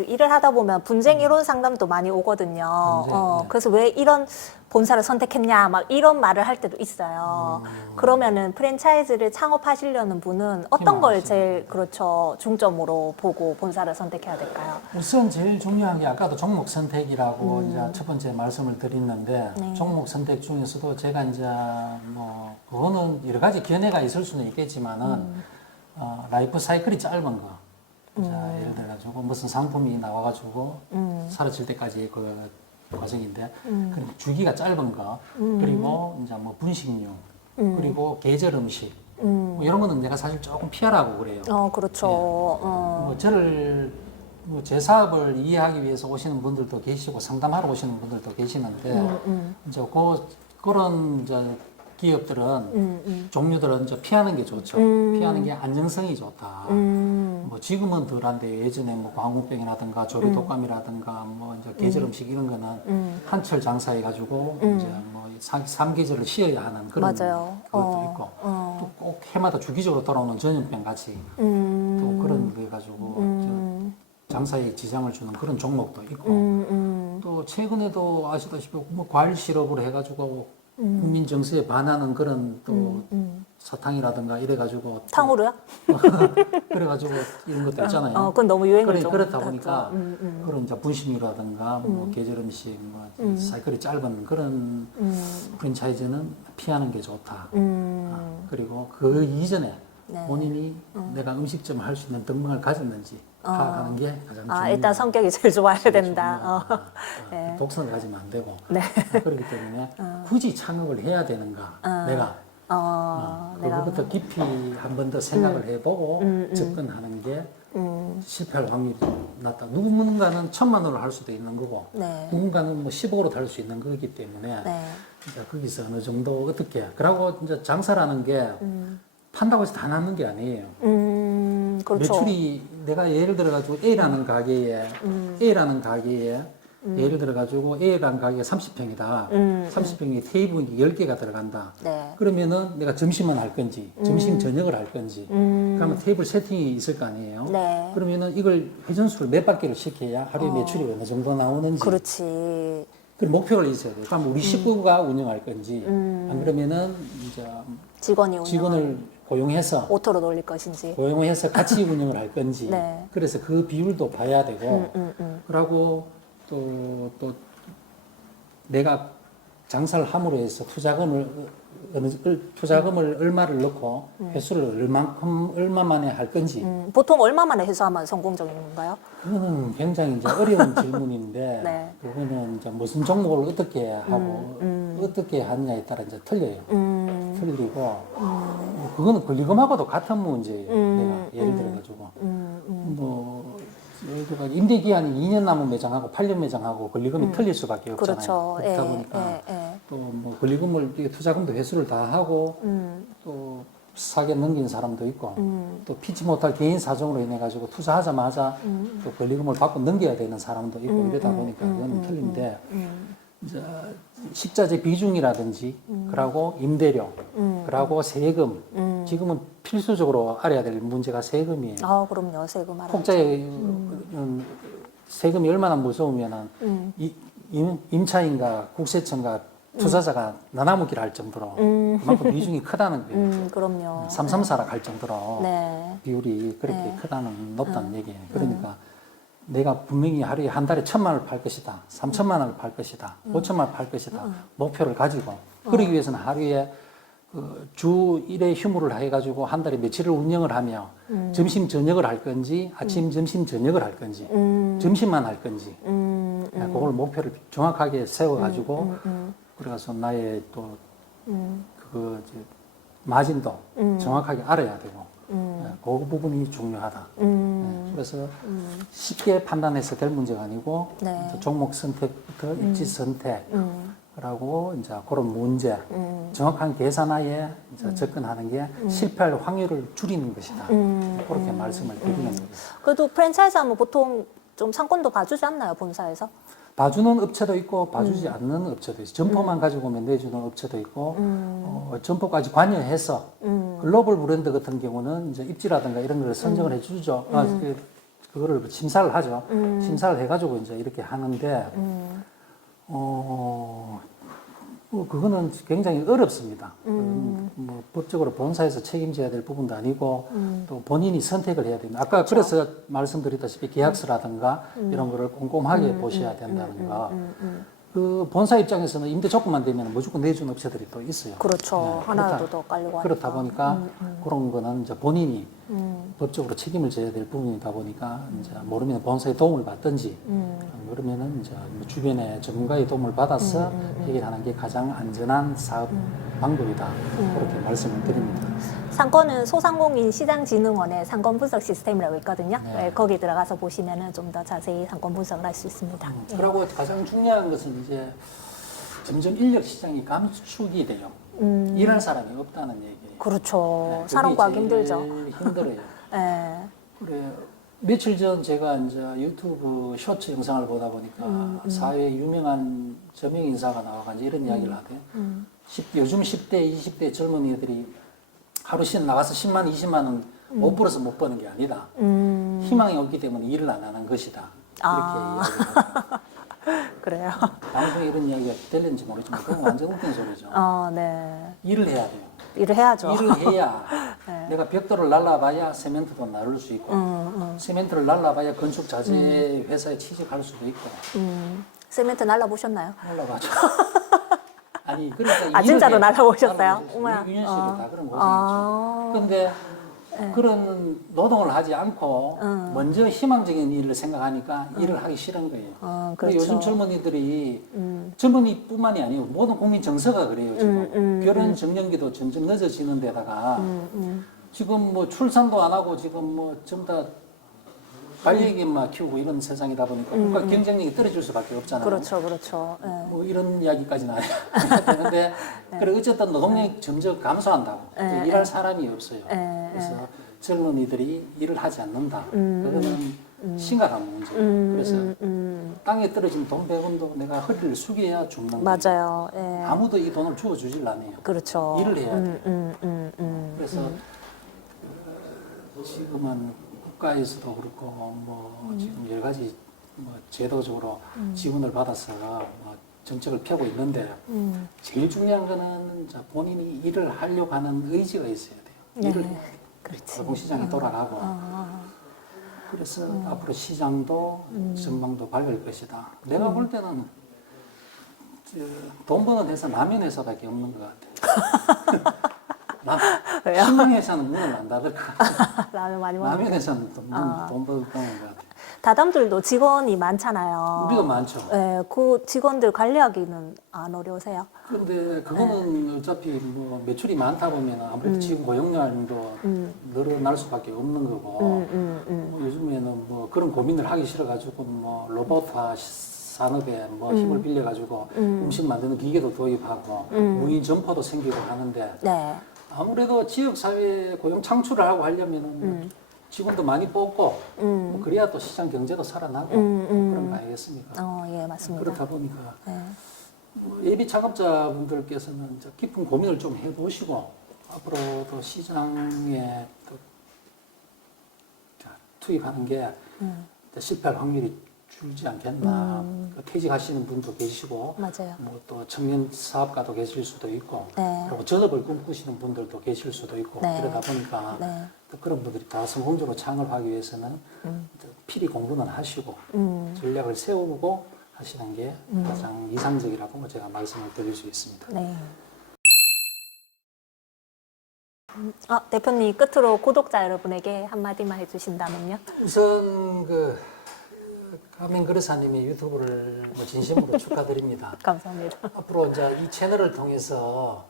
그 일을 하다 보면 분쟁 이론 상담도 많이 오거든요. 분쟁, 어, 네. 그래서 왜 이런 본사를 선택했냐 막 이런 말을 할 때도 있어요. 음. 그러면은 프랜차이즈를 창업하시려는 분은 어떤 걸 제일 그렇죠 중점으로 보고 본사를 선택해야 될까요? 우선 제일 중요한 게 아까도 종목 선택이라고 이제 첫 번째 말씀을 드렸는데 네. 종목 선택 중에서도 제가 이제 뭐 그거는 여러 가지 견해가 있을 수는 있겠지만은 어, 라이프 사이클이 짧은 거. 자, 예를 들어가지고 무슨 상품이 나와가지고 사라질 때까지 그 과정인데 그리고 주기가 짧은 거 그리고 이제 뭐 분식류 그리고 계절 음식 뭐 이런 거는 내가 사실 조금 피하라고 그래요. 어 그렇죠. 네. 어. 뭐 저를 뭐 제 사업을 이해하기 위해서 오시는 분들도 계시고 상담하러 오시는 분들도 계시는데 음, 이제 그 그런 이제 기업들은 음, 음. 종류들은 이제 피하는 게 좋죠. 음. 피하는 게 안정성이 좋다. 음. 뭐 지금은 덜한데 예전에 뭐 광우병이라든가 조류 독감이라든가 뭐 이제 계절 음 식 이런 거는 음. 한철 장사해 가지고 이제 뭐 삼- 삼계절을 쉬어야 하는 그런 맞아요. 것도 어, 있고 어. 또꼭 해마다 주기적으로 돌아오는 전염병 같이 음. 또 그런 거 가지고 음. 저 장사에 지장을 주는 그런 종목도 있고 음. 음. 또 최근에도 아시다시피 뭐 과일 시럽으로 해가지고 국민 정서에 반하는 그런 또 음. 사탕이라든가 이래가지고 또 탕후루야? 그래가지고 이런 것도 있잖아요. 어, 그건 너무 유행을 그래, 좀 그렇다 땄죠. 보니까 음, 음. 그런 이제 분식류라든가 뭐 계절 음식, 뭐 사이클이 짧은 그런 음. 프랜차이즈는 피하는 게 좋다. 음. 아, 그리고 그 이전에 네. 본인이 내가 음식점을 할 수 있는 등등을 가졌는지 파악하는 게 가장 중요해요. 아, 일단 성격이 제일 좋아야 된다. 어. 아, 네. 독선을 가지면 안 되고 네. 그렇기 때문에 굳이 창업을 해야 되는가 내가 어, 어, 내가 그것부터 깊이 한 번 더 생각을 해보고 음, 음. 접근하는 게 음. 실패할 확률이 좀 낮다. 누군가는 천만 원을 할 수도 있는 거고 네. 누군가는 뭐 10억으로 달 수 있는 거기 때문에 네. 이제 거기서 어느 정도 어떻게 그러고 이제 장사라는 게 음. 판다고 해서 다 남는 게 아니에요. 음. 그렇죠. 매출이 내가 예를 들어 가지고 A라는 가게에 음. A라는 가게에 예를 들어 가지고 A라는 가게가 30평이다. 음. 30평에 테이블이 10개가 들어간다. 네. 그러면은 내가 점심만 할 건지, 점심 저녁을 할 건지, 음. 그러면 테이블 세팅이 있을 거 아니에요. 네. 그러면은 이걸 회전수를 몇 바퀴를 시켜야 하루에 매출이 어느 정도 나오는지. 그렇지. 그 목표가 있어야 돼요. 그럼 우리 식구가 운영할 건지, 음. 안 그러면은 이제 직원이 운영 직원을 고용해서 오토로 돌릴 것인지. 고용해서 같이 운영을 할 건지. 네. 그래서 그 비율도 봐야 되고, 음, 음, 음. 그러고 또, 또 내가 장사를 함으로 해서 투자금을 어느 얼- 투자금을 얼마를 넣고 회수를 얼만큼 얼마만에 할 건지 음, 보통 얼마 만에 회수하면 성공적인 건가요? 그거는 굉장히 이제 어려운 질문인데 네. 그거는 이제 무슨 종목을 어떻게 하고 어떻게 하느냐에 따라 이제 틀려요. 음, 틀리고 어, 그거는 권리금하고도 같은 문제예요. 음, 내가 예를 들어 가지고 음, 음. 뭐 예를 들어 임대 기한이 2년 남은 매장하고 8년 매장하고 권리금이 틀릴 수밖에 없잖아요. 음. 그렇죠. 예, 그렇다 보니까 예, 예. 또뭐 권리금을 투자금도 회수를 다 하고 음, 또 사게 넘긴 사람도 있고 음. 또 피지 못할 개인 사정으로 인해 가지고 투자하자마자 음. 또 권리금을 받고 넘겨야 되는 사람도 있고 이러다 보니까 그건 틀린데 음. 이제 식자재 비중이라든지 그러고 임대료 음. 그러고 세금 음. 지금은 필수적으로 알아야 될 문제가 세금이에요. 아, 그럼요. 세금 알아. 폭자의 음, 세금이 얼마나 무서우면은 음. 이, 임, 임차인과 국세청과 투자자가 나나무기를 할 정도로 음. 그만큼 비중이 크다는 거예요. 음, 그럼요. 삼삼사락 할 정도로 네. 비율이 그렇게 네. 크다는 높다는 얘기예요. 그러니까 내가 분명히 하루에 한 달에 천만 원을 팔 것이다, 삼천만 원을 팔 것이다, 오천만 원을 팔 것이다 목표를 가지고 그러기 위해서는 하루에 그 주 일회 휴무를 해가지고 한 달에 며칠을 운영을 하며 점심 저녁을 할 건지 아침 점심 저녁을 할 건지 음, 점심만 할 건지. 음, 그걸 목표를 정확하게 세워가지고 음, 음, 그래서 나의 또 음, 그거 이제 마진도 음. 정확하게 알아야 되고. 음, 네, 그 부분이 중요하다. 음, 네, 그래서 쉽게 판단해서 될 문제가 아니고 네. 종목 선택부터 입지 선택. 음, 그러고 이제 그런 문제 음, 정확한 계산하에 이제 접근하는 게 실패할 확률을 줄이는 것이다. 음, 그렇게 말씀을 드리는 거예요. 그래도 프랜차이즈 하면 보통 좀 상권도 봐주지 않나요, 본사에서? 봐주는 업체도 있고 봐주지 음. 않는 업체도 있어. 점포만 가지고 오면 내주는 업체도 있고 어, 점포까지 관여해서 음, 글로벌 브랜드 같은 경우는 이제 입지라든가 이런 걸 선정을 해주죠. 아, 그 그거를 심사를 하죠. 음. 심사를 해가지고 이제 이렇게 하는데 음. 어, 뭐 그거는 굉장히 어렵습니다. 음. 그뭐 법적으로 본사에서 책임져야 될 부분도 아니고 음. 또 본인이 선택을 해야 됩니다. 아까 그래서 말씀드렸다시피 계약서라든가 이런 거를 꼼꼼하게 보셔야 된다는 거. 음, 음. 그 본사 입장에서는 임대 조건만 되면 무조건 내준 업체들이 또 있어요. 그렇죠. 네, 하나라도 그렇다- 더 깔려고 하니까. 그렇다 보니까 그런 거는 이제 본인이 음. 법적으로 책임을 져야 될 부분이다 보니까 이제 모르면 본사의 도움을 받든지 음. 그러면은 이제 뭐 주변의 전문가의 도움을 받아서 해결하는 게 가장 안전한 사업 방법이다 그렇게 말씀을 드립니다. 상권은 소상공인 시장진흥원의 상권 분석 시스템이라고 있거든요. 네. 네, 거기 들어가서 보시면은 좀 더 자세히 상권 분석을 할 수 있습니다. 예. 그리고 가장 중요한 것은 이제 점점 인력 시장이 감축이 돼요. 음. 일할 사람이 없다는 얘기예요. 그렇죠. 네, 사람 구하기 힘들죠. 힘들어요. 예. 그래 며칠 전 제가 이제 유튜브 쇼츠 영상을 보다 보니까 음, 사회 유명한 저명 인사가 나와가지고 이런 이야기를 하대요. 음. 10, 요즘 10대, 20대 젊은이들이 하루 씩 나가서 10만, 20만 원 못 벌어서 못 버는 게 아니다. 음. 희망이 없기 때문에 일을 안 하는 것이다. 이렇게 아. 이야기를. 그래요. 방송에 이런 이야기가 들렸는지 모르지만 그건 완전 웃긴 소리죠. 어, 네. 일을 해야 돼요. 일을 해야죠. 일을 해야 네. 내가 벽돌을 날라봐야 세멘트도 나를 수 있고 음, 음, 세멘트를 날라봐야 건축 자재 회사에 취직할 수도 있고 음. 세멘트 날라보셨나요? 날라봐죠. 아니 그러니까 아, 진짜로 날라보셨어요? 어머나. 씨를 어. 다 그런 고생이죠. 아. 그런 데 그런 노동을 하지 않고 음. 먼저 희망적인 일을 생각하니까 일을 하기 싫은 거예요. 어, 그렇죠. 요즘 젊은이들이 음. 젊은이뿐만이 아니고 모든 국민 정서가 그래요 지금 음, 음, 결혼 정년기도 점점 늦어지는 데다가 음, 음. 지금 뭐 출산도 안 하고 지금 뭐 전부 다 반려견만 키우고 이런 세상이다 보니까 국가 경쟁력이 떨어질 수밖에 없잖아요. 음, 그렇죠, 그렇죠. 예. 뭐 이런 이야기까지는 안 해야 되는데 그래 어쨌든 노동력이 점점 감소한다고 네, 일할 사람이 없어요. 네, 그래서 젊은이들이 일을 하지 않는다. 음, 그거는 심각한 문제예요. 음, 그래서 음, 음. 땅에 떨어진 돈 100원도 내가 허리를 숙여야 죽는 거예요. 맞아요. 예. 아무도 이 돈을 주어 주질 않아요. 그렇죠. 일을 해야 음, 음, 음, 음. 그래서 어, 지금은 국가에서도 그렇고 뭐 음. 지금 여러 가지 뭐 제도적으로 지원을 받아서 뭐 정책을 펴고 있는데 음. 제일 중요한 거는 이제 본인이 일을 하려고 하는 의지가 있어야 돼요. 네. 일을. 그렇지. 노동시장이 돌아가고 아, 그래서 앞으로 시장도 전망도 밝을 것이다. 내가 볼 때는 저돈 버는 회사 라면 회사밖에 없는 것 같아. 라- 왜요? 신랑 회사는 문을 안 닫을 것 같아. 라면 많이 먹. 라면 회사는 돈, 아. 돈 버는 것 같아. 다담들도 직원이 많잖아요. 우리가 많죠. 예, 그 직원들 관리하기는 안 어려우세요? 그런데 그거는 어차피 뭐 매출이 많다 보면 아무래도 지금 고용량도 늘어날 수밖에 없는 거고 음, 음, 음. 뭐 요즘에는 뭐 그런 고민을 하기 싫어가지고 뭐 로봇화 산업에 뭐 힘을 빌려가지고 음. 식 만드는 기계도 도입하고 무인 점포도 생기고 하는데 네. 아무래도 지역 사회에 고용 창출을 하고 하려면 은 직원도 많이 뽑고 음. 뭐 그래야 또 시장 경제도 살아나고 음, 음. 그런 거 아니겠습니까? 어, 예, 맞습니다. 그렇다 보니까 네. 뭐 예비 창업자분들께서는 이제 깊은 고민을 좀 해보시고 앞으로도 시장에 또 자, 투입하는 게 음. 실패할 확률이 줄지 않겠나. 음. 그 퇴직하시는 분도 계시고, 맞아요. 뭐 또 청년 사업가도 계실 수도 있고, 네. 그리고 전업을 꿈꾸시는 분들도 계실 수도 있고, 네. 그러다 보니까 네. 또 그런 분들이 다 성공적으로 창업하기 위해서는 이제 필히 공부는 하시고, 음. 전략을 세우고 하시는 게 가장 이상적이라고 제가 말씀을 드릴 수 있습니다. 네. 음, 아, 대표님 끝으로 구독자 여러분에게 한마디만 해주신다면요? 우선 그 가민 그르사님의 유튜브를 뭐 진심으로 축하드립니다. 감사합니다. 앞으로 이제 이 채널을 통해서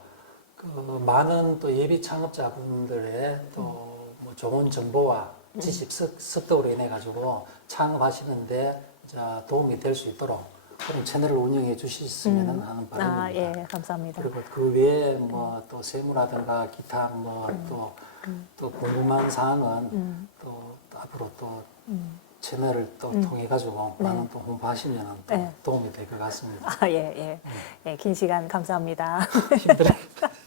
그 많은 또 예비 창업자분들의 또 뭐 좋은 정보와 지식 습- 습득으로 인해 가지고 창업하시는데 이제 도움이 될 수 있도록 그런 채널을 운영해 주셨으면 하는 바람입니다. 아, 예, 감사합니다. 그리고 그 외에 뭐 또 세무라든가 기타 뭐 또 또 궁금한 사항은 음. 또, 또 앞으로 또 음. 채널을 또 통해 가지고 많은 또 홍보하시면 또 네. 도움이 될 것 같습니다. 아, 예, 예. 예, 긴 시간 감사합니다. 힘들어요.